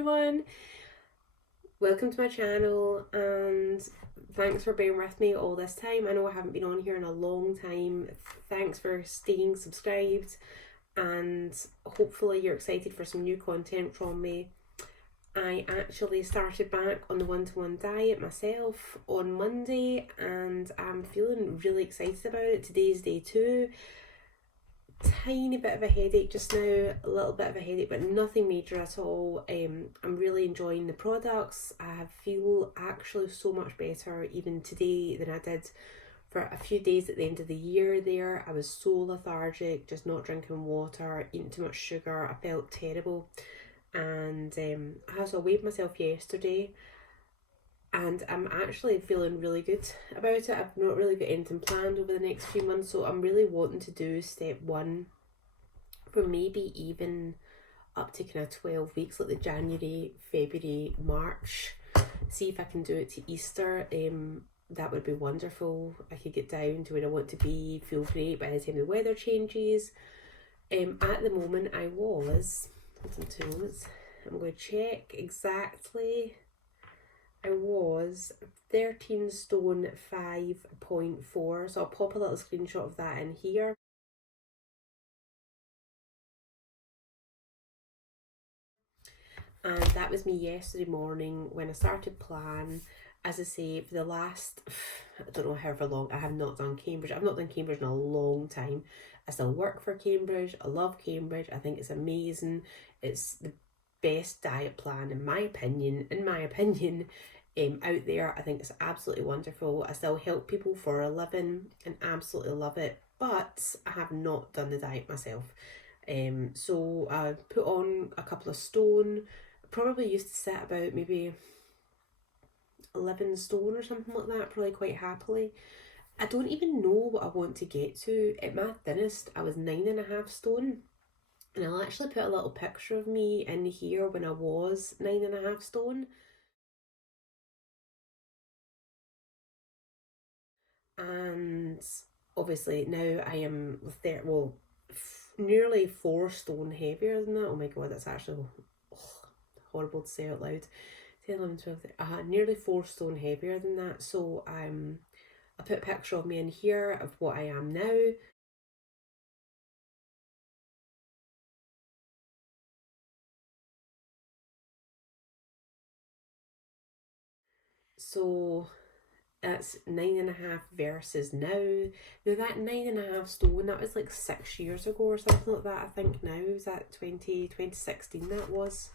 everyone, welcome to my channel and thanks for being with me all this time. I know I haven't been on here in a long time. Thanks for staying subscribed and hopefully you're excited for some new content from me. I actually started back on the One2One Diet myself on Monday and I'm feeling really excited about it. Today's day 2. Tiny bit of a headache just now, a little bit of a headache, but nothing major at all. I'm really enjoying the products. I feel actually so much better even today than I did for a few days at the end of the year there. I was so lethargic, just not drinking water, eating too much sugar. I felt terrible. And I weighed myself yesterday and I'm actually feeling really good about it. I've not really got anything planned over the next few months, so I'm really wanting to do step 1 for maybe even up to kind of 12 weeks, like the January, February, March. See if I can do it to Easter. That would be wonderful. I could get down to where I want to be, feel great by the time the weather changes. At the moment I was, hold on 2 moments, I'm going to check exactly. I was 13 stone 5.4, so I'll pop a little screenshot of that in here. And that was me yesterday morning when I started plan. As I say, for the last, I don't know however long, I have not done Cambridge. I've not done Cambridge in a long time. I still work for Cambridge. I love Cambridge. I think it's amazing. It's the best diet plan in my opinion, out there. I think it's absolutely wonderful. I still help people for a living and absolutely love it, but I have not done the diet myself. So I put on a couple of stone. Probably used to sit about maybe 11 stone or something like that, probably quite happily. I don't even know what I want to get to. At my thinnest, I was 9.5 stone. And I'll actually put a little picture of me in here when I was 9.5 stone. And obviously now I am nearly 4 stone heavier than that. Oh my god, that's actually horrible to say out loud. 10, 11, 12, nearly 4 stone heavier than that. So I put a picture of me in here of what I am now. So it's 9.5 versus now. Now that 9.5 stone, that was like 6 years ago or something like that. I think now is that 2016 that was.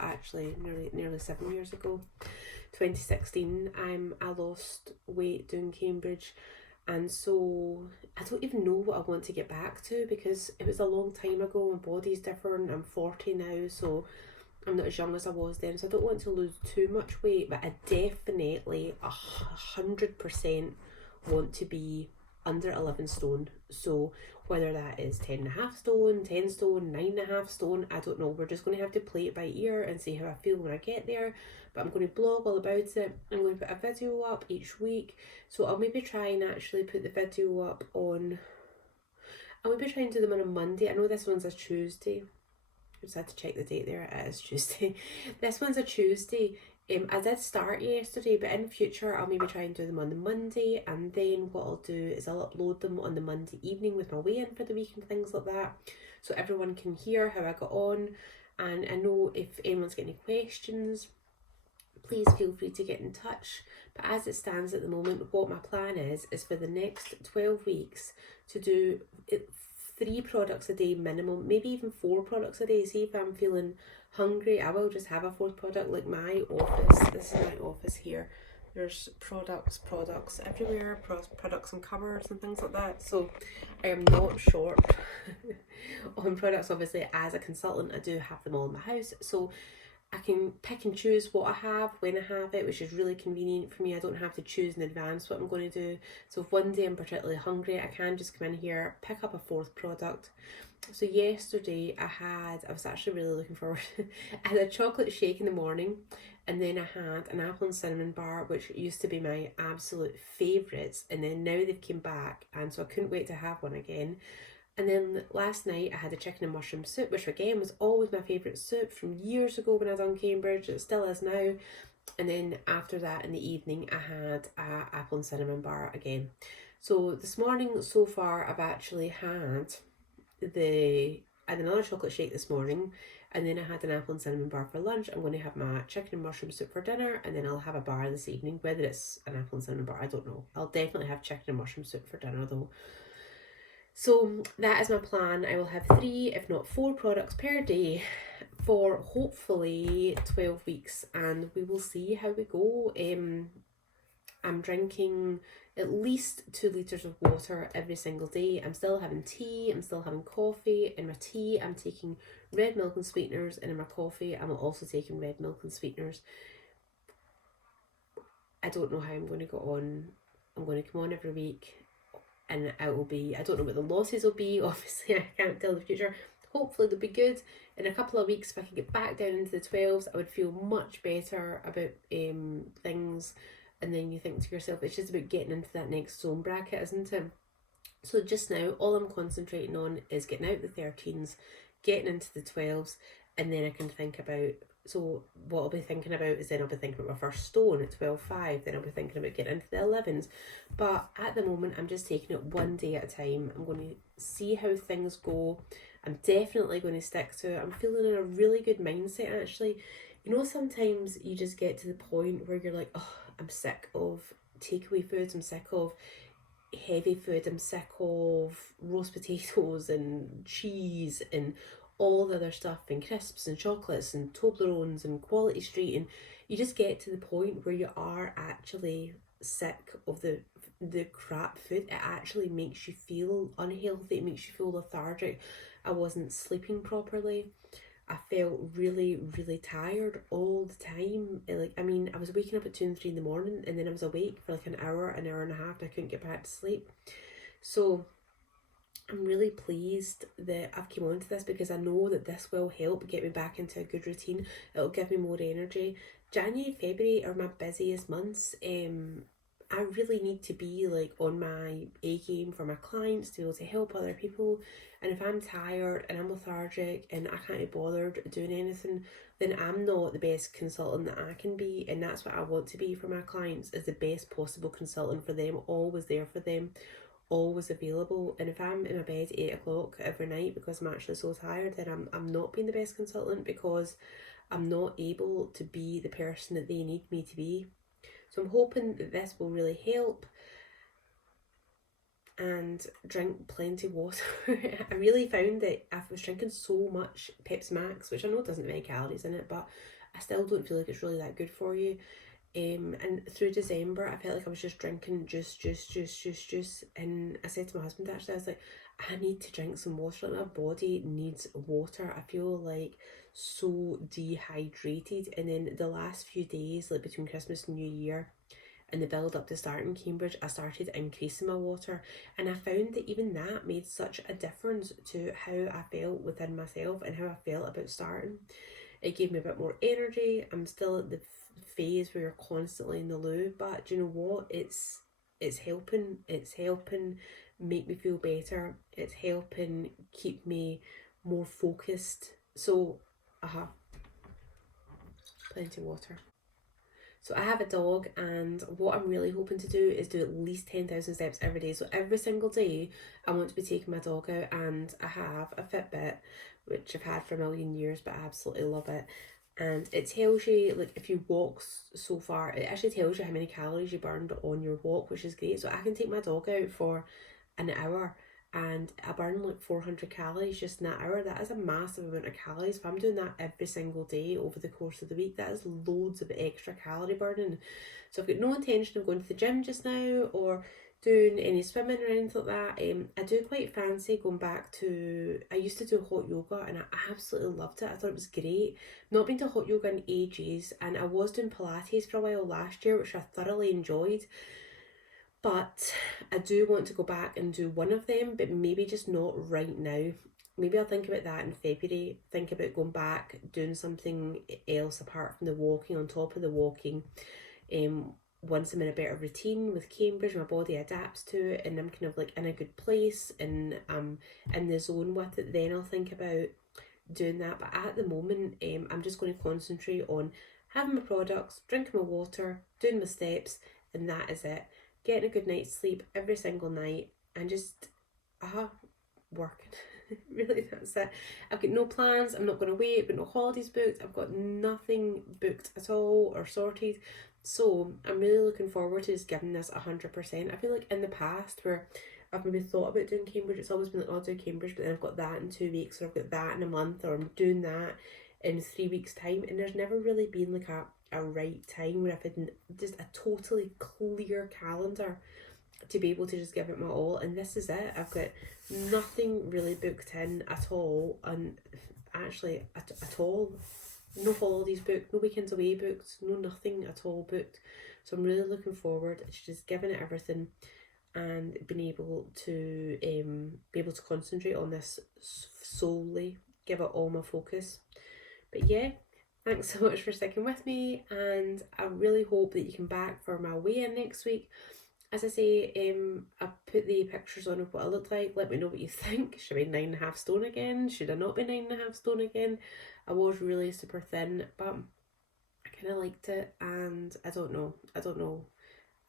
Actually nearly 7 years ago. 2016 I lost weight doing Cambridge, and so I don't even know what I want to get back to because it was a long time ago. My body's different. I'm 40 now, so I'm not as young as I was then, so I don't want to lose too much weight, but I definitely 100% want to be under 11 stone. So whether that is 10.5 stone, 10 stone, 9.5 stone, I don't know. We're just going to have to play it by ear and see how I feel when I get there. But I'm going to blog all about it. I'm going to put a video up each week. So I'll maybe try and actually put the video up on, I'll maybe try and do them on a Monday. I know this one's a Tuesday. I just had to check the date there. It is Tuesday. This one's a Tuesday. I did start yesterday, but in future I'll maybe try and do them on the Monday, and then what I'll do is I'll upload them on the Monday evening with my weigh-in for the week and things like that, so everyone can hear how I got on. And I know if anyone's got any questions, please feel free to get in touch. But as it stands at the moment, what my plan is for the next 12 weeks to do 3 products a day minimum, maybe even 4 products a day. See if I'm feeling hungry, I will just have a 4th product. Like my office, this is my office here, there's products everywhere, products and cupboards and things like that. So I am not short on products. Obviously as a consultant I do have them all in the house, so I can pick and choose what I have when I have it, which is really convenient for me. I don't have to choose in advance what I'm going to do. So if one day I'm particularly hungry, I can just come in here, pick up a 4th product. So yesterday I was actually really looking forward I had a chocolate shake in the morning, and then I had an apple and cinnamon bar, which used to be my absolute favourites, and then now they've come back, and so I couldn't wait to have one again. And then last night I had a chicken and mushroom soup, which again was always my favourite soup from years ago when I done Cambridge. It still is now. And then after that in the evening I had a apple and cinnamon bar again. So this morning so far I've actually had I had another chocolate shake this morning, and then I had an apple and cinnamon bar for lunch. I'm going to have my chicken and mushroom soup for dinner, and then I'll have a bar this evening. Whether it's an apple and cinnamon bar, I don't know. I'll definitely have chicken and mushroom soup for dinner though. So that is my plan. I will have 3, if not 4 products per day for hopefully 12 weeks, and we will see how we go. I'm drinking at least 2 litres of water every single day. I'm still having tea, I'm still having coffee. In my tea, I'm taking red milk and sweeteners, and in my coffee, I'm also taking red milk and sweeteners. I don't know how I'm going to go on. I'm going to come on every week, and I don't know what the losses will be. Obviously, I can't tell the future. Hopefully, they'll be good. In a couple of weeks, if I can get back down into the 12s, I would feel much better about things. And then you think to yourself, it's just about getting into that next zone bracket, isn't it? So just now, all I'm concentrating on is getting out the 13s, getting into the 12s, and then I can think about, so what I'll be thinking about is then I'll be thinking about my first stone at 12.5, then I'll be thinking about getting into the 11s. But at the moment, I'm just taking it one day at a time. I'm going to see how things go. I'm definitely going to stick to it. I'm feeling in a really good mindset, actually. You know, sometimes you just get to the point where you're like, oh, I'm sick of takeaway foods, I'm sick of heavy food, I'm sick of roast potatoes and cheese and all the other stuff and crisps and chocolates and Toblerones and Quality Street, and you just get to the point where you are actually sick of the crap food. It actually makes you feel unhealthy, it makes you feel lethargic. I wasn't sleeping properly. I felt really, really tired all the time. I was waking up at 2 and 3 in the morning, and then I was awake for like an hour and a half, and I couldn't get back to sleep. So I'm really pleased that I've come on to this, because I know that this will help get me back into a good routine. It'll give me more energy. January, February are my busiest months. I really need to be like on my A game for my clients, to be able to help other people. And if I'm tired and I'm lethargic and I can't be bothered doing anything, then I'm not the best consultant that I can be. And that's what I want to be for my clients, is the best possible consultant for them, always there for them, always available. And if I'm in my bed at 8 o'clock every night because I'm actually so tired, then I'm not being the best consultant, because I'm not able to be the person that they need me to be. So I'm hoping that this will really help. And drink plenty of water. I really found that I was drinking so much Pepsi Max, which I know doesn't have any calories in it, but I still don't feel like it's really that good for you. And through December, I felt like I was just drinking juice. And I said to my husband, actually, I was like, I need to drink some water. Like, my body needs water. I feel like so dehydrated. And then the last few days, like between Christmas and New Year, and the build up to starting Cambridge, I started increasing my water, and I found that even that made such a difference to how I felt within myself and how I felt about starting. It gave me a bit more energy. I'm still at the phase where you're constantly in the loo, but do you know what? It's helping. It's helping make me feel better. It's helping keep me more focused. So, plenty of water. So I have a dog, and what I'm really hoping to do is do at least 10,000 steps every day. So every single day I want to be taking my dog out, and I have a Fitbit, which I've had for a million years, but I absolutely love it. And it tells you, like, if you walk so far, it actually tells you how many calories you burned on your walk, which is great. So I can take my dog out for an hour, and I burn like 400 calories just in that hour. That is a massive amount of calories. If I'm doing that every single day over the course of the week, that is loads of extra calorie burning. So I've got no intention of going to the gym just now or doing any swimming or anything like that. I do quite fancy going back to, I used to do hot yoga and I absolutely loved it. I thought it was great. Not been to hot yoga in ages, and I was doing Pilates for a while last year, which I thoroughly enjoyed. But I do want to go back and do one of them, but maybe just not right now. Maybe I'll think about that in February, think about going back, doing something else apart from the walking, on top of the walking, once I'm in a better routine with Cambridge, my body adapts to it and I'm kind of like in a good place and I'm in the zone with it, then I'll think about doing that. But at the moment, I'm just going to concentrate on having my products, drinking my water, doing my steps, and that is it. Getting a good night's sleep every single night and just working. Really, that's it. I've got no plans. I'm not going away. I've got no holidays booked. I've got nothing booked at all or sorted. So I'm really looking forward to just giving this 100%. I feel like in the past where I've maybe thought about doing Cambridge, it's always been like, oh, I'll do Cambridge, but then I've got that in 2 weeks, or I've got that in a month, or I'm doing that in 3 weeks' time. And there's never really been like a right time where I've had just a totally clear calendar to be able to just give it my all. And this is it. I've got nothing really booked in at all, and actually at all. No holidays booked, no weekends away booked, no nothing at all booked. So I'm really looking forward to just giving it everything and being able to concentrate on this solely, give it all my focus. But yeah, thanks so much for sticking with me, and I really hope that you come back for my weigh-in next week. As I say, I put the pictures on of what I look like. Let me know what you think. Should I be 9.5 stone again? Should I not be 9.5 stone again? I was really super thin, but I kind of liked it, and I don't know.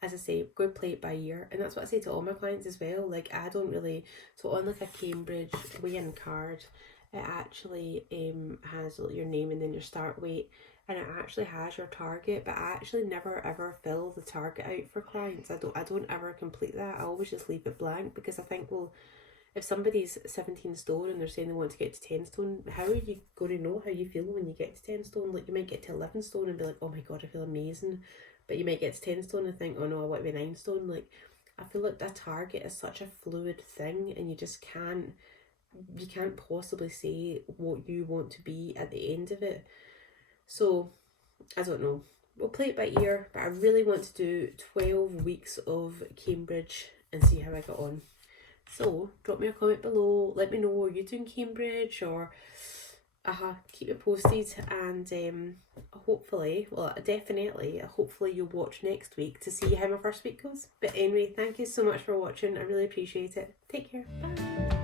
As I say, go play it by ear, and that's what I say to all my clients as well. Like, I don't really, so on like a Cambridge weigh-in card, it actually has your name and then your start weight, and it actually has your target, but I actually never ever fill the target out for clients. I don't ever complete that. I always just leave it blank, because I think, well, if somebody's 17 stone and they're saying they want to get to 10 stone, how are you going to know how you feel when you get to 10 stone? Like, you might get to 11 stone and be like, oh my god, I feel amazing. But you might get to 10 stone and think, oh no, I want to be 9 stone. Like, I feel like that target is such a fluid thing, and you can't possibly say what you want to be at the end of it. So, I don't know. We'll play it by ear, but I really want to do 12 weeks of Cambridge and see how I get on. So, drop me a comment below. Let me know, are you doing Cambridge, or keep it posted, and hopefully you'll watch next week to see how my first week goes. But anyway, thank you so much for watching. I really appreciate it. Take care. Bye.